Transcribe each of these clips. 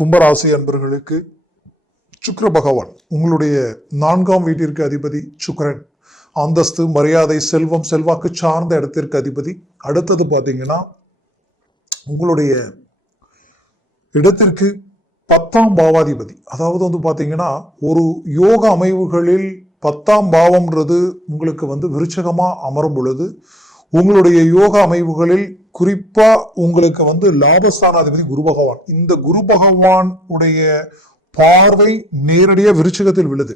கும்பராசி அன்பர்களுக்கு சுக்ர பகவான் உங்களுடைய நான்காம் வீட்டிற்கு அதிபதி சுக்கரன். அந்தஸ்து மரியாதை செல்வம் செல்வாக்கு சார்ந்த இடத்திற்கு அதிபதி. அடுத்தது பார்த்தீங்கன்னா உங்களுடைய இடத்திற்கு பத்தாம் பாவாதிபதி. அதாவது வந்து பார்த்தீங்கன்னா ஒரு யோக அமைவுகளில் பத்தாம் பாவம்ன்றது உங்களுக்கு வந்து விருச்சகமாக அமரும் பொழுது உங்களுடைய யோக அமைவுகளில் குறிப்பா உங்களுக்கு வந்து லாபஸ்தானாதிபதி குரு பகவான். இந்த குரு பகவான் உடைய பார்வை நேரடியாக விருச்சகத்தில் விழுது.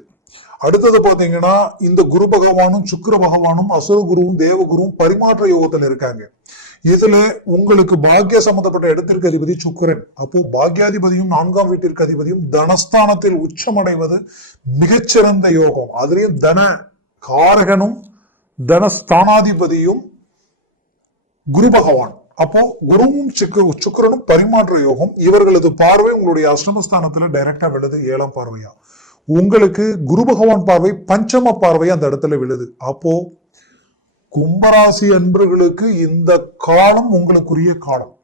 அடுத்தது பார்த்தீங்கன்னா இந்த குரு பகவானும் சுக்கர பகவானும் அசுர குருவும் தேவகுருவும் பரிமாற்ற யோகத்தில் இருக்காங்க. இதுல உங்களுக்கு பாக்கிய சம்பந்தப்பட்ட இடத்திற்கு அதிபதி சுக்கரன். அப்போ பாக்யாதிபதியும் நான்காம் வீட்டிற்கு அதிபதியும் தனஸ்தானத்தில் உச்சமடைவது மிகச்சிறந்த யோகம். அதுலேயும் தன காரகனும் தனஸ்தானாதிபதியும் குரு பகவான். அப்போ குருவும் சுக்கரனும் சுக்கிரனும் பரிமாற்ற யோகம் இவர்களது பார்வை உங்களுடைய அஷ்டமஸ்தானத்துல டைரக்டா விழுது ஏழாம் பார்வையா. உங்களுக்கு குரு பகவான் பார்வை பஞ்சம பார்வை அந்த இடத்துல விழுது. அப்போ கும்பராசி அன்பர்களுக்கு இந்த காலம் உங்களுக்குரிய காலம்.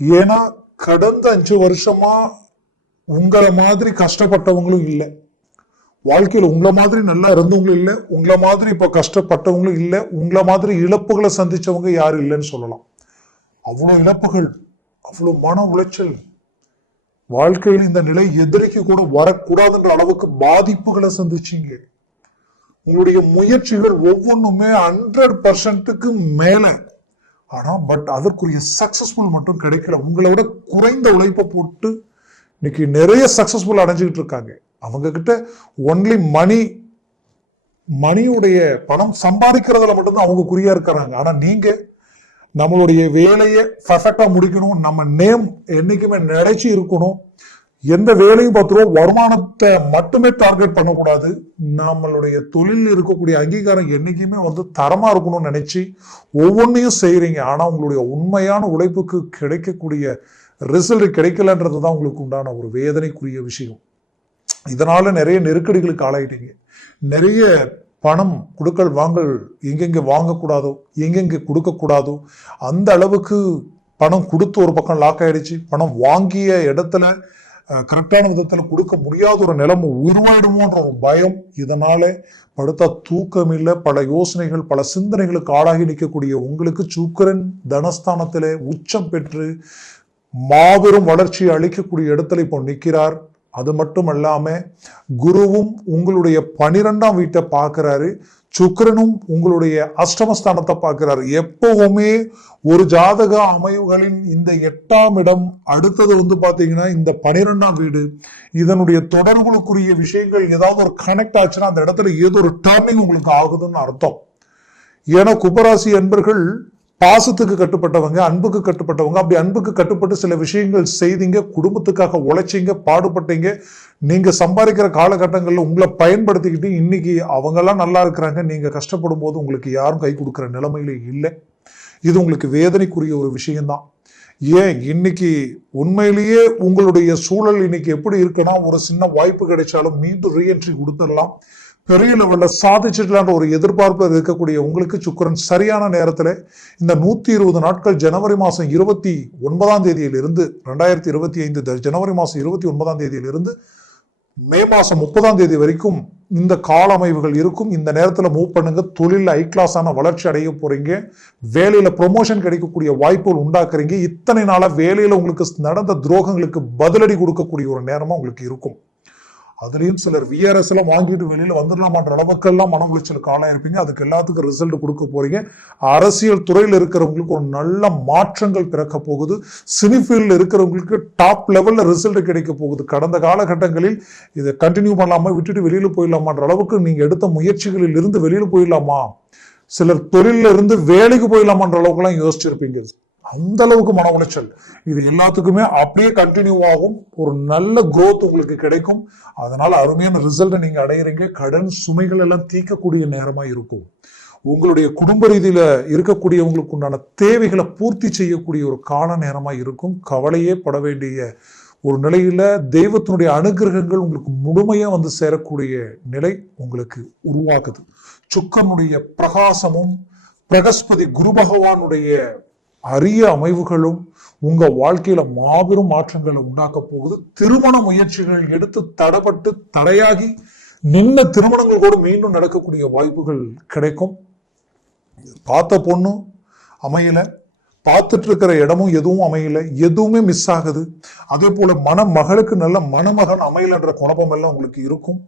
ஏன்னா கடந்த அஞ்சு வருஷமா உங்களை மாதிரி கஷ்டப்பட்டவங்களும் இல்லை. வாழ்க்கையில் உங்களை மாதிரி நல்லா இருந்தவங்களும் இல்லை உங்களை மாதிரி இப்போ கஷ்டப்பட்டவங்களும் இல்லை உங்களை மாதிரி இழப்புகளை சந்தித்தவங்க யாரும் இல்லைன்னு சொல்லலாம். அவ்வளோ இழப்புகள் அவ்வளோ மன உளைச்சல். வாழ்க்கையில் இந்த நிலை எதிரிக்கு கூட வரக்கூடாதுன்ற அளவுக்கு பாதிப்புகளை சந்திச்சிங்க. உங்களுடைய முயற்சிகள் ஒவ்வொன்றுமே ஹண்ட்ரட் பர்சன்ட்டுக்கு மேலே. ஆனால் பட் அதற்குரிய சக்சஸ்ஃபுல் மட்டும் கிடைக்கல. உங்களை விட குறைந்த உழைப்பை போட்டு இன்னைக்கு நிறைய சக்சஸ்ஃபுல் அடைஞ்சிக்கிட்டு இருக்காங்க. அவங்கக்கிட்ட ஒன்லி மணி மணியுடைய பணம் சம்பாதிக்கிறதுல மட்டும்தான் அவங்க குறியா இருக்கிறாங்க. ஆனா நீங்க நம்மளுடைய வேலையை பர்ஃபெக்டா முடிக்கணும் நம்ம நேம் என்னைக்குமே நினைச்சு இருக்கணும். எந்த வேலையும் பார்த்துருவோம் வருமானத்தை மட்டுமே டார்கெட் பண்ணக்கூடாது. நம்மளுடைய தொழில் இருக்கக்கூடிய அங்கீகாரம் என்னைக்குமே வந்து தரமா இருக்கணும்னு நினைச்சு ஒவ்வொன்றையும் செய்கிறீங்க ஆனால் உங்களுடைய உண்மையான உழைப்புக்கு கிடைக்கக்கூடிய ரிசல்ட் கிடைக்கலன்றது தான் உங்களுக்கு உண்டான ஒரு வேதனைக்குரிய விஷயம். இதனால் நிறைய நெருக்கடிகளுக்கு ஆளாயிட்டீங்க. நிறைய பணம் கொடுக்கல் வாங்கல் எங்கெங்க வாங்கக்கூடாதோ எங்கெங்க கொடுக்கக்கூடாதோ அந்த அளவுக்கு பணம் கொடுத்து ஒரு பக்கம் லாக் ஆயிடுச்சு. பணம் வாங்கிய இடத்துல கரெக்டான விதத்தில் கொடுக்க முடியாத ஒரு நிலைமை உருவாயிடுமோன்ற ஒரு பயம் இதனால் படுத்தா தூக்கம் இல்லை. பல யோசனைகள் பல சிந்தனைகளுக்கு ஆளாகி நிற்கக்கூடிய உங்களுக்கு சுக்கரன் தனஸ்தானத்தில் உச்சம் பெற்று மாபெரும் வளர்ச்சியை அளிக்கக்கூடிய இடத்துல இப்போ நிற்கிறார். அது மட்டும் அல்லாமல் குருவும் உங்களுடைய பனிரெண்டாம் வீட்டை பார்க்குறாரு. சுக்கரனும் உங்களுடைய அஷ்டமஸ்தானத்தை பார்க்குறாரு. எப்பவுமே ஒரு ஜாதக அமைவுகளின் இந்த எட்டாம் இடம் அடுத்தது வந்து பார்த்தீங்கன்னா இந்த பனிரெண்டாம் வீடு. இதனுடைய தொடர்புகளுக்குரிய விஷயங்கள் ஏதாவது ஒரு கனெக்ட் ஆச்சுன்னா அந்த இடத்துல ஏதோ ஒரு டர்னிங் உங்களுக்கு ஆகுதுன்னு அர்த்தம். ஏன்னா கும்பராசி என்பர்கள் பாசத்துக்கு கட்டுப்பட்டவங்க அன்புக்கு கட்டுப்பட்டவங்க அப்படி அன்புக்கு கட்டுப்பட்டு சில விஷயங்கள் செய்தீங்க குடும்பத்துக்காக உழைச்சிங்க பாடுபட்டீங்க நீங்க சம்பாதிக்கிற காலகட்டங்களில் உங்களை பயன்படுத்திக்கிட்டு இன்னைக்கு அவங்கெல்லாம் நல்லா இருக்கிறாங்க நீங்க கஷ்டப்படும் போது உங்களுக்கு யாரும் கை கொடுக்குற நிலைமையில இல்லை. இது உங்களுக்கு வேதனைக்குரிய ஒரு விஷயம்தான். ஏன்? இன்னைக்கு உண்மையிலேயே உங்களுடைய சூழல் இன்னைக்கு எப்படி இருக்குன்னா ஒரு சின்ன வாய்ப்பு கிடைச்சாலும் மீண்டும் ரீஎன்ட்ரி கொடுத்துடலாம். பெரிய லெவலில் சாதிச்சிடலான்ற ஒரு எதிர்பார்ப்பில் இருக்கக்கூடிய உங்களுக்கு சுக்கரன் சரியான நேரத்தில் இந்த நூற்றி இருபது நாட்கள் ஜனவரி மாதம் இருபத்தி ஒன்பதாம் தேதியிலிருந்து ரெண்டாயிரத்தி இருபத்தி ஐந்து ஜனவரி மாதம் இருபத்தி ஒன்பதாம் தேதியிலிருந்து மே மாதம் முப்பதாம் தேதி வரைக்கும் இந்த கால அமைவுகள் இருக்கும். இந்த நேரத்தில் மூவ் பண்ணுங்க. தொழில் ஹை கிளாஸான வளர்ச்சி அடைய போகிறீங்க வேலையில் ப்ரொமோஷன் கிடைக்கக்கூடிய வாய்ப்புகள் உண்டாக்குறீங்க. இத்தனை நாளாக வேலையில் உங்களுக்கு நடந்த துரோகங்களுக்கு பதிலடி கொடுக்கக்கூடிய ஒரு நேரமாக உங்களுக்கு இருக்கும். அதுலேயும் சிலர் விஆர்எஸ் எல்லாம் வாங்கிட்டு வெளியில் வந்துடலாமான்ற அளவுக்கெல்லாம் மன உளைச்சலுக்கு ஆளாயிருப்பீங்க அதுக்கு எல்லாத்துக்கும் ரிசல்ட் கொடுக்க போறீங்க. அரசியல் துறையில் இருக்கிறவங்களுக்கு ஒரு நல்ல மாற்றங்கள் பிறக்க போகுது. சினிஃபீல்டில் இருக்கிறவங்களுக்கு டாப் லெவலில் ரிசல்ட் கிடைக்க போகுது. கடந்த காலகட்டங்களில் இதை கண்டினியூ பண்ணலாமா விட்டுட்டு வெளியில் போயிடலாமான்ற அளவுக்கு நீங்கள் எடுத்த முயற்சிகளில் இருந்து வெளியில் போயிடலாமா? சிலர் தொழிலில் இருந்து வேலைக்கு போயிடலாமான்ற அளவுக்குலாம் யோசிச்சிருப்பீங்க. அந்த அளவுக்கு மன உளைச்சல். இது எல்லாத்துக்குமே அப்படியே கண்டினியூ ஆகும். ஒரு நல்ல குரோத் உங்களுக்கு கிடைக்கும். அதனால அருமையான ரிசல்ட்டை நீங்க அடையிறீங்க. கடன் சுமைகள் எல்லாம் தீர்க்கக்கூடிய நேரமா இருக்கும். உங்களுடைய குடும்ப ரீதியில இருக்கக்கூடியவங்களுக்கு உண்டான தேவைகளை பூர்த்தி செய்யக்கூடிய ஒரு கால நேரமா இருக்கும். கவலையே பட வேண்டிய ஒரு நிலையில தெய்வத்தினுடைய அனுகிரகங்கள் உங்களுக்கு முழுமையா வந்து சேரக்கூடிய நிலை உங்களுக்கு உருவாக்குது சுக்கனுடைய பிரகாசமும் பிரகஸ்பதி குரு பகவானுடைய அரிய அமைவுகளும் உங்க வாழ்க்கையில மாபெரும் மாற்றங்களை உண்டாக்க போகுது. திருமண முயற்சிகள் எடுத்து தடப்பட்டு தடையாகி நின்ன திருமணங்கள் கூட மீண்டும் நடக்கக்கூடிய வாய்ப்புகள் கிடைக்கும். பார்த்த பொண்ணும் அமையல. பார்த்துட்டு இருக்கிற இடமும் எதுவும் அமையல. எதுவுமே மிஸ் ஆகுது. அதே போல மணமகளுக்கு நல்ல மணமகன் அமையலன்ற குழப்பம் எல்லாம் உங்களுக்கு இருக்கும்.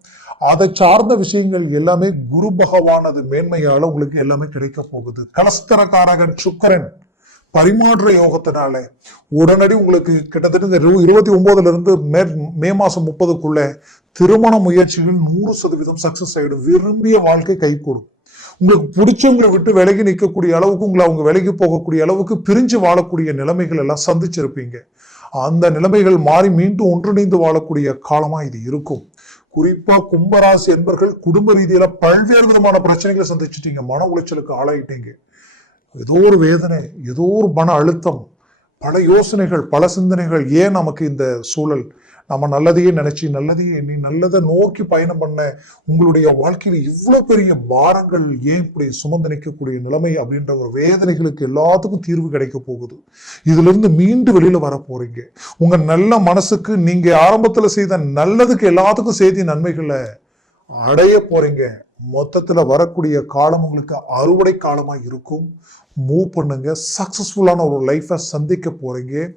அதை சார்ந்த விஷயங்கள் எல்லாமே குரு பகவானது மேன்மையால உங்களுக்கு எல்லாமே கிடைக்க போகுது. கலஸ்தரக்காரகன் சுக்கரன். பரிமாற்ற யோகத்தினால உடனடி உங்களுக்கு கிட்டத்தட்ட இந்த இரு- இருபத்தி ஒன்பதுல இருந்து மே மே மாசம் முப்பதுக்குள்ள திருமண முயற்சிகள் நூறு சதவீதம் சக்சஸ் ஆயிடும். விரும்பிய வாழ்க்கை கைகூடும். உங்களுக்கு பிடிச்சவங்களை விட்டு விலகி நிற்கக்கூடிய அளவுக்கு உங்களை அவங்க விலகி போகக்கூடிய அளவுக்கு பிரிஞ்சு வாழக்கூடிய நிலைமைகள் எல்லாம் சந்திச்சிருப்பீங்க. அந்த நிலைமைகள் மாறி மீண்டும் ஒன்றிணைந்து வாழக்கூடிய காலமா இது இருக்கும். குறிப்பா கும்பராசி என்பர்கள் குடும்ப ரீதியில பல்வேறு விதமான பிரச்சனைகளை சந்திச்சிட்டீங்க. மன உளைச்சலுக்கு ஆளாயிட்டீங்க. ஏதோ ஒரு வேதனை ஏதோ ஒரு மன அழுத்தம் பல யோசனைகள் பல சிந்தனைகள் ஏன் நமக்கு இந்த சூழல்? நம்ம நல்லதையே நினைச்சு நல்லதையே எண்ணி நல்லதை நோக்கி பயணம் பண்ண உங்களுடைய வாழ்க்கையில் இவ்வளோ பெரிய பாரங்கள் ஏன் இப்படி சுமந்து நிற்கக்கூடிய நிலைமை அப்படின்ற ஒரு வேதனைகளுக்கு எல்லாத்துக்கும் தீர்வு கிடைக்க போகுது. இதுலேருந்து மீண்டு வெளியில் வர போறீங்க. உங்க நல்ல மனசுக்கு நீங்க ஆரம்பத்தில் செய்த நல்லதுக்கு எல்லாத்துக்கும் செய்தி நன்மைகளை அடைய போறீங்க. மொத்தத்தில் வரக்கூடிய காலம் உங்களுக்கு அறுவடை காலமாக இருக்கும். மூவ் பண்ணுங்க. சக்ஸஸ்ஃபுல்லான ஒரு லைஃப்பை சந்திக்க போகிறீங்க